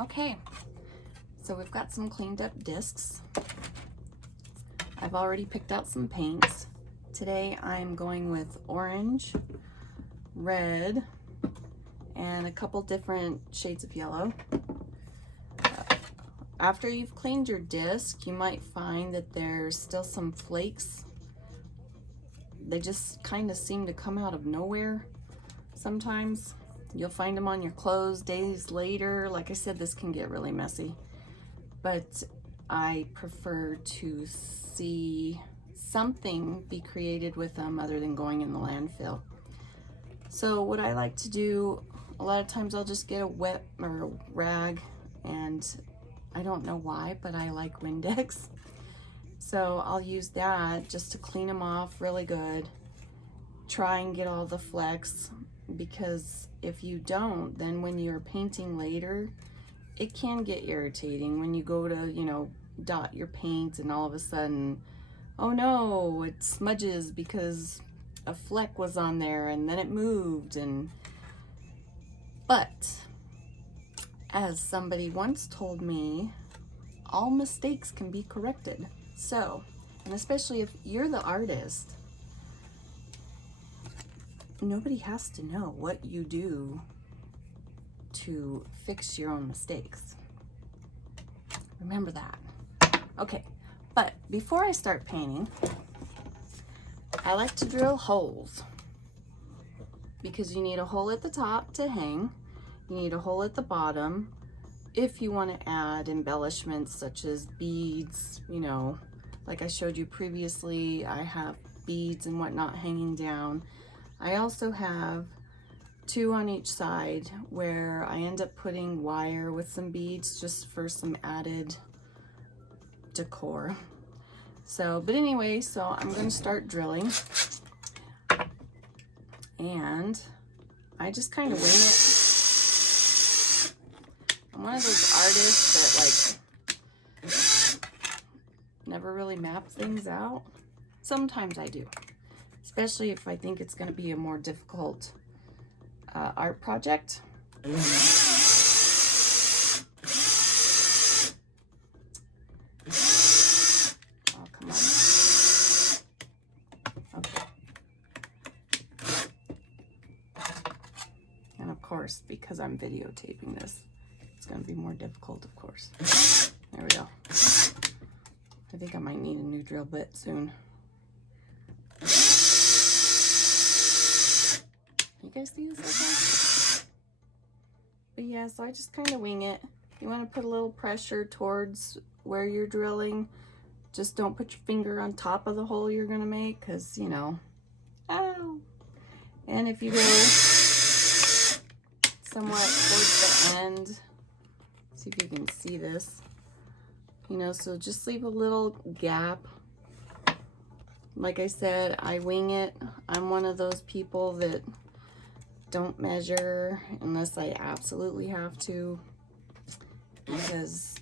Okay, so we've got some cleaned up discs. I've already picked out some paints. Today I'm going with orange, red, and a couple different shades of yellow. After you've cleaned your disc, you might find that there's still some flakes. They just kind of seem to come out of nowhere sometimes. You'll find them on your clothes days later. Like I said, this can get really messy, but I prefer to see something be created with them other than going in the landfill. So what I like to do, a lot of times I'll just get a wet or a rag, and I don't know why, but I like Windex. So I'll use that just to clean them off really good. Try and get all the flecks, because if you don't, then when you're painting later, it can get irritating when you go to, you know, dot your paint and all of a sudden, oh no, it smudges because a fleck was on there and then it moved. But as somebody once told me, all mistakes can be corrected. So, and especially if you're the artist, nobody has to know what you do to fix your own mistakes. Remember that. Okay, but before I start painting, I like to drill holes, because you need a hole at the top to hang. You need a hole at the bottom if you want to add embellishments such as beads, you know, like I showed you previously. I have beads and whatnot hanging down. I also have two on each side where I end up putting wire with some beads just for some added decor. So, but anyway, so I'm going to start drilling, and I just kind of wing it. I'm one of those artists that like never really map things out. Sometimes I do, especially if I think it's going to be a more difficult art project. Oh, come on. Okay. And of course, because I'm videotaping this, it's going to be more difficult, of course. There we go. I think I might need a new drill bit soon. You guys see this okay? But yeah, so I just kind of wing it. You want to put a little pressure towards where you're drilling. Just don't put your finger on top of the hole you're going to make, because, you know, ow. And if you go somewhat towards the end, see if you can see this, you know, so just leave a little gap. Like I said, I wing it. I'm one of those people that don't measure unless I absolutely have to, because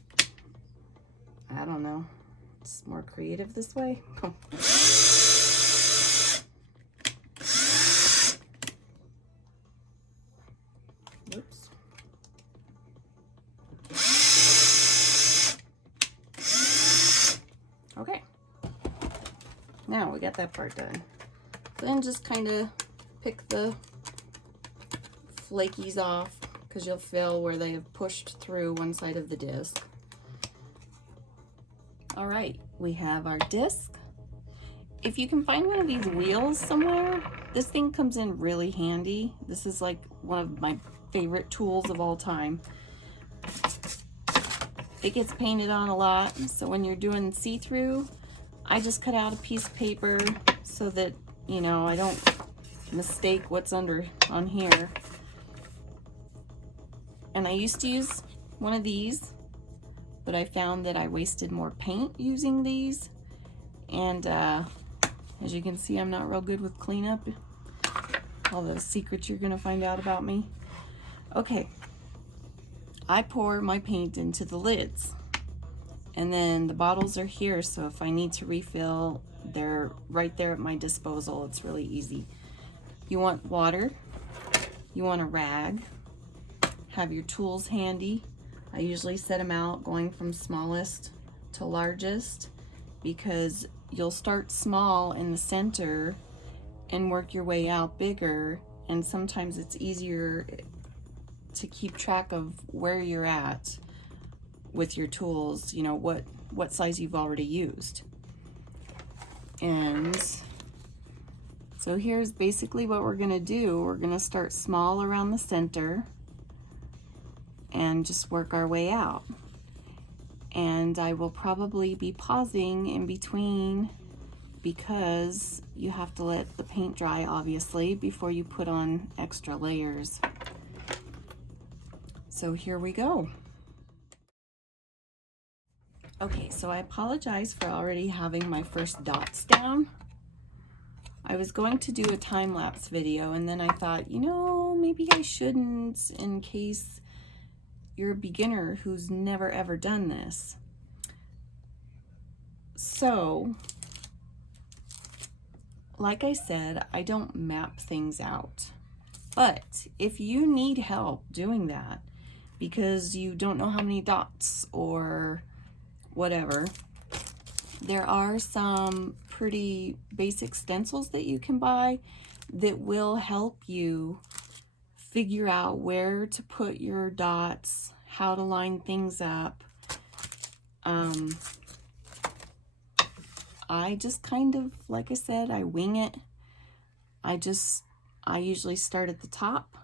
I don't know, it's more creative this way. Oops. Okay, now we got that part done. Then just kind of pick the flakies off, because you'll feel where they have pushed through one side of the disc. All right, we have our disc. If you can find one of these wheels somewhere, this thing comes in really handy. This is like one of my favorite tools of all time. It gets painted on a lot, so when you're doing see-through, I just cut out a piece of paper so that, you know, I don't mistake what's on here. And I used to use one of these, but I found that I wasted more paint using these. And as you can see, I'm not real good with cleanup. All the secrets you're gonna find out about me. Okay, I pour my paint into the lids, and then the bottles are here, so if I need to refill, they're right there at my disposal. It's really easy. You want water, you want a rag, have your tools handy. I usually set them out going from smallest to largest, because you'll start small in the center and work your way out bigger, and sometimes it's easier to keep track of where you're at with your tools, you know, what size you've already used. And so here's basically what we're gonna do. We're gonna start small around the center and just work our way out. And I will probably be pausing in between, because you have to let the paint dry, obviously, before you put on extra layers. So here we go. Okay, so I apologize for already having my first dots down. I was going to do a time-lapse video, and then I thought, you know, maybe I shouldn't, in case you're a beginner who's never ever done this. So, like I said, I don't map things out. But if you need help doing that because you don't know how many dots or whatever, there are some pretty basic stencils that you can buy that will help you figure out where to put your dots, how to line things up. I just kind of, like I said, I wing it. I usually start at the top,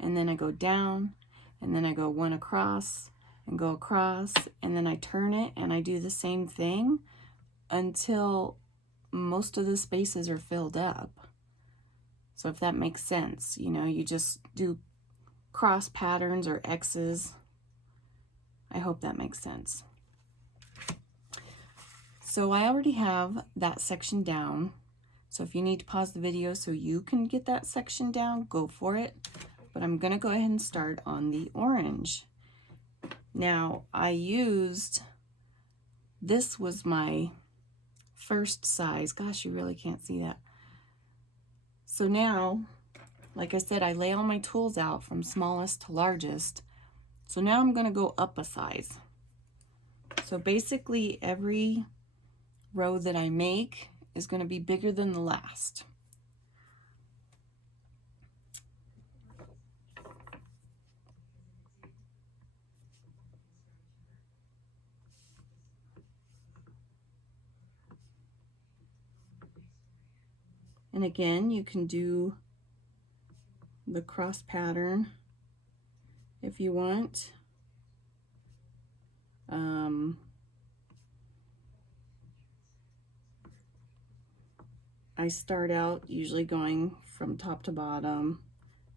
and then I go down, and then I go one across and go across, and then I turn it and I do the same thing until most of the spaces are filled up. So if that makes sense, you know, you just do cross patterns or X's. I hope that makes sense. So I already have that section down. So if you need to pause the video so you can get that section down, go for it. But I'm gonna go ahead and start on the orange. Now I used, this was my first size. Gosh, you really can't see that. So now, like I said, I lay all my tools out from smallest to largest. So now I'm gonna go up a size. So basically every row that I make is going to be bigger than the last. And again, you can do the cross pattern if you want. I start out usually going from top to bottom.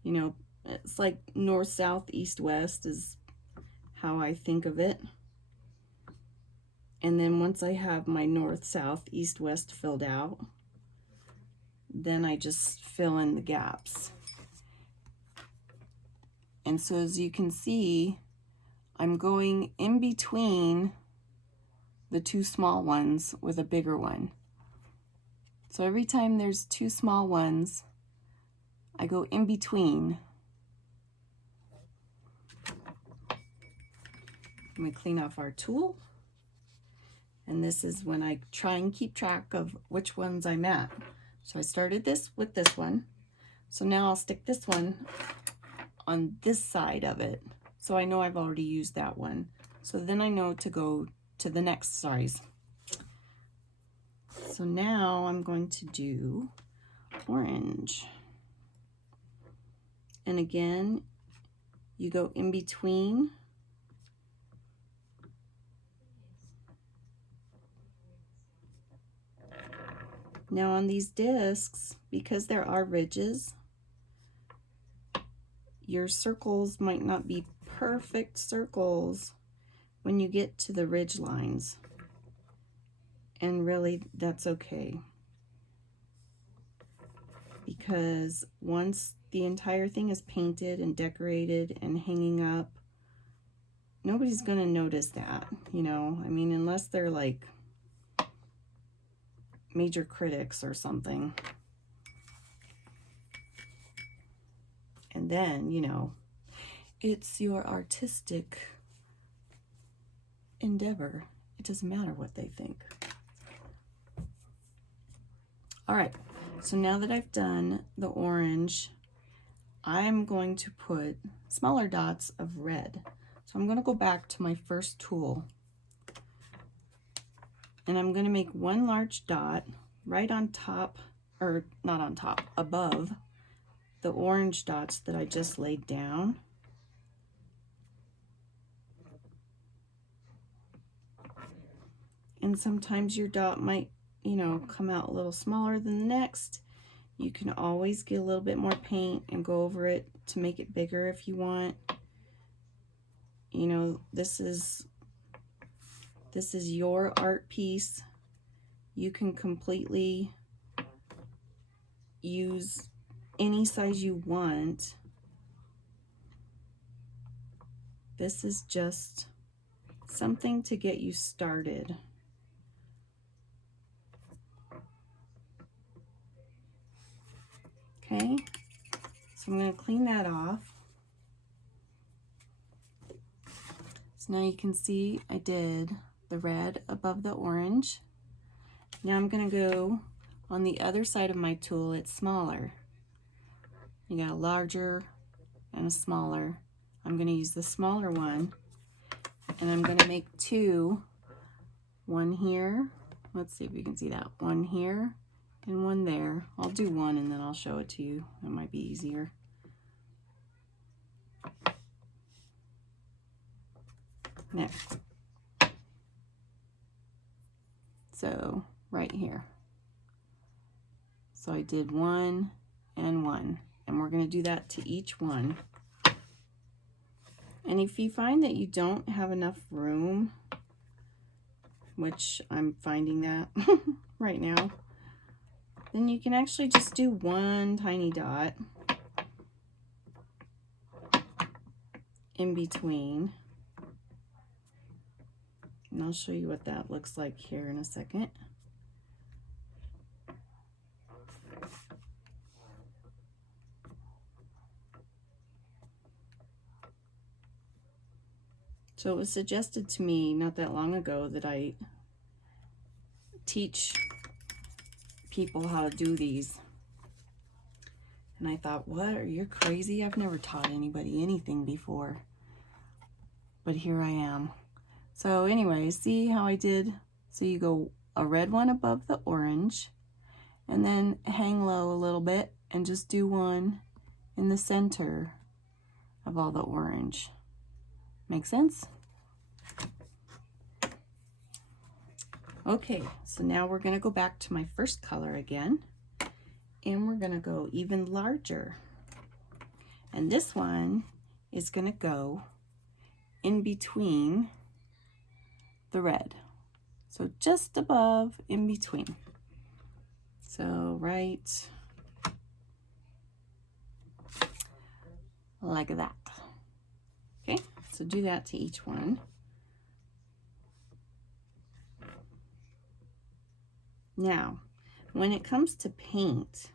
You know, it's like north, south, east, west is how I think of it. And then once I have my north, south, east, west filled out, then I just fill in the gaps. And so as you can see, I'm going in between the two small ones with a bigger one. So every time there's two small ones, I go in between. Let me clean off our tool. And this is when I try and keep track of which ones I'm at. So I started this with this one. So now I'll stick this one on this side of it. So I know I've already used that one. So then I know to go to the next size. So now I'm going to do orange. And again, you go in between. Now on these discs, because there are ridges, your circles might not be perfect circles when you get to the ridge lines. And really, that's okay. Because once the entire thing is painted and decorated and hanging up, nobody's gonna notice that, you know? I mean, unless they're like major critics or something. And then, you know, it's your artistic endeavor. It doesn't matter what they think. All right, so now that I've done the orange, I'm going to put smaller dots of red. So I'm going to go back to my first tool, and I'm going to make one large dot right on top, or not on top, above the orange dots that I just laid down. And sometimes your dot might, you know, come out a little smaller than the next. You can always get a little bit more paint and go over it to make it bigger if you want. You know, this is your art piece. You can completely use any size you want. This is just something to get you started. Okay, so I'm going to clean that off. So now you can see I did the red above the orange. Now I'm going to go on the other side of my tool. It's smaller. You got a larger and a smaller. I'm going to use the smaller one, and I'm going to make two. One here. Let's see if you can see that. One here and one there. I'll do one and then I'll show it to you. That might be easier. Next. So right here. So I did one and one, and we're going to do that to each one. And if you find that you don't have enough room, which I'm finding that right now, then you can actually just do one tiny dot in between. And I'll show you what that looks like here in a second. So it was suggested to me not that long ago that I teach people how to do these. And I thought, what? Are you crazy? I've never taught anybody anything before. But here I am. So anyway, see how I did? So you go a red one above the orange, and then hang low a little bit and just do one in the center of all the orange. Make sense? Okay, so now we're going to go back to my first color again, and we're going to go even larger. And this one is going to go in between the red. So just above, in between. So right like that. Okay, so do that to each one. Now, when it comes to paint,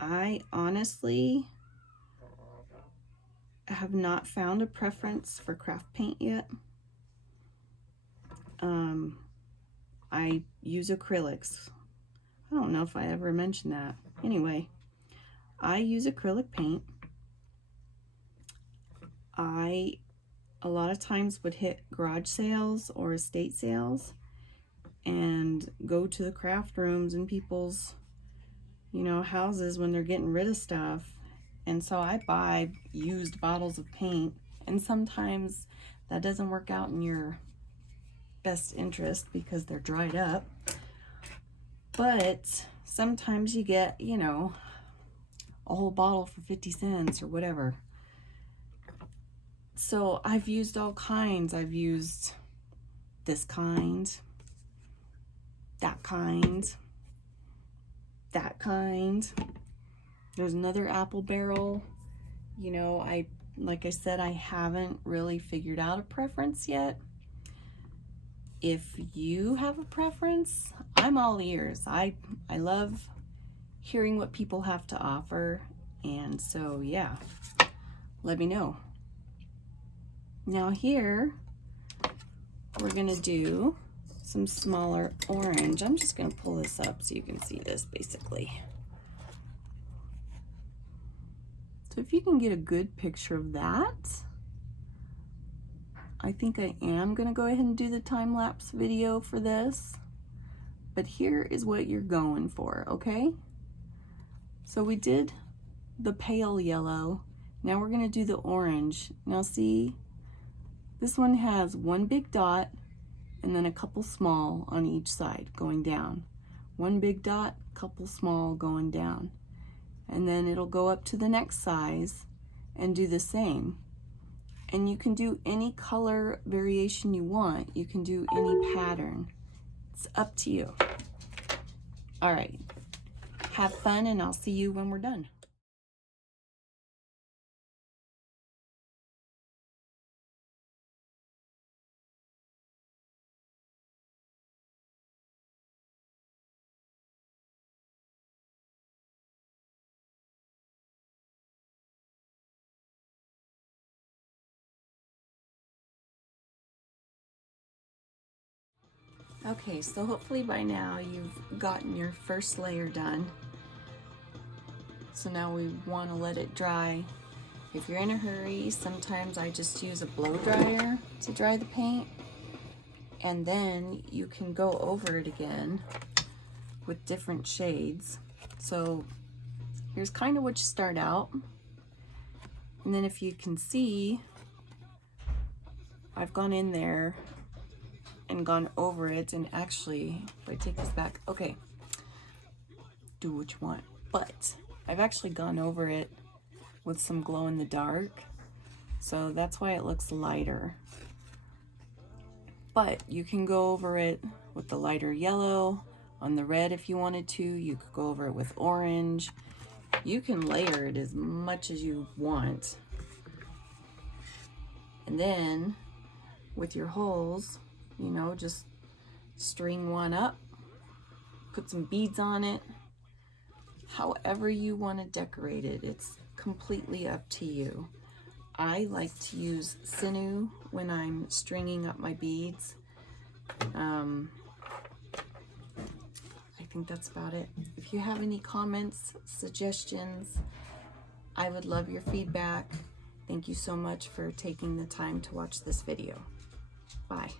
I honestly have not found a preference for craft paint yet. I use acrylics. I don't know if I ever mentioned that. Anyway, I use acrylic paint. I a lot of times would hit garage sales or estate sales and go to the craft rooms in people's, you know, houses when they're getting rid of stuff. And so I buy used bottles of paint, and sometimes that doesn't work out in your best interest because they're dried up. But sometimes you get, you know, a whole bottle for 50 cents or whatever. So I've used all kinds. I've used this kind, that kind, that kind. There's another apple barrel. You know, like I said, I haven't really figured out a preference yet. If you have a preference, I'm all ears. I love hearing what people have to offer, and so yeah, let me know. Now here, we're gonna do some smaller orange. I'm just gonna pull this up so you can see this basically. So if you can get a good picture of that, I think I am gonna go ahead and do the time-lapse video for this, but here is what you're going for, okay? So we did the pale yellow, now we're gonna do the orange. Now see, this one has one big dot and then a couple small on each side going down. One big dot, couple small going down. And then it'll go up to the next size and do the same. And you can do any color variation you want. You can do any pattern. It's up to you. All right, have fun and I'll see you when we're done. Okay, so hopefully by now you've gotten your first layer done. So now we want to let it dry. If you're in a hurry, sometimes I just use a blow dryer to dry the paint. And then you can go over it again with different shades. So here's kind of what you start out. And then if you can see, I've gone in there and gone over it, and actually, if I take this back, okay, do what you want, but I've actually gone over it with some glow in the dark, so that's why it looks lighter. But you can go over it with the lighter yellow on the red if you wanted to. You could go over it with orange. You can layer it as much as you want. And then with your holes, you know, just string one up, put some beads on it. However you want to decorate it, it's completely up to you. I like to use sinew when I'm stringing up my beads. I think that's about it. If you have any comments, suggestions, I would love your feedback. Thank you so much for taking the time to watch this video. Bye.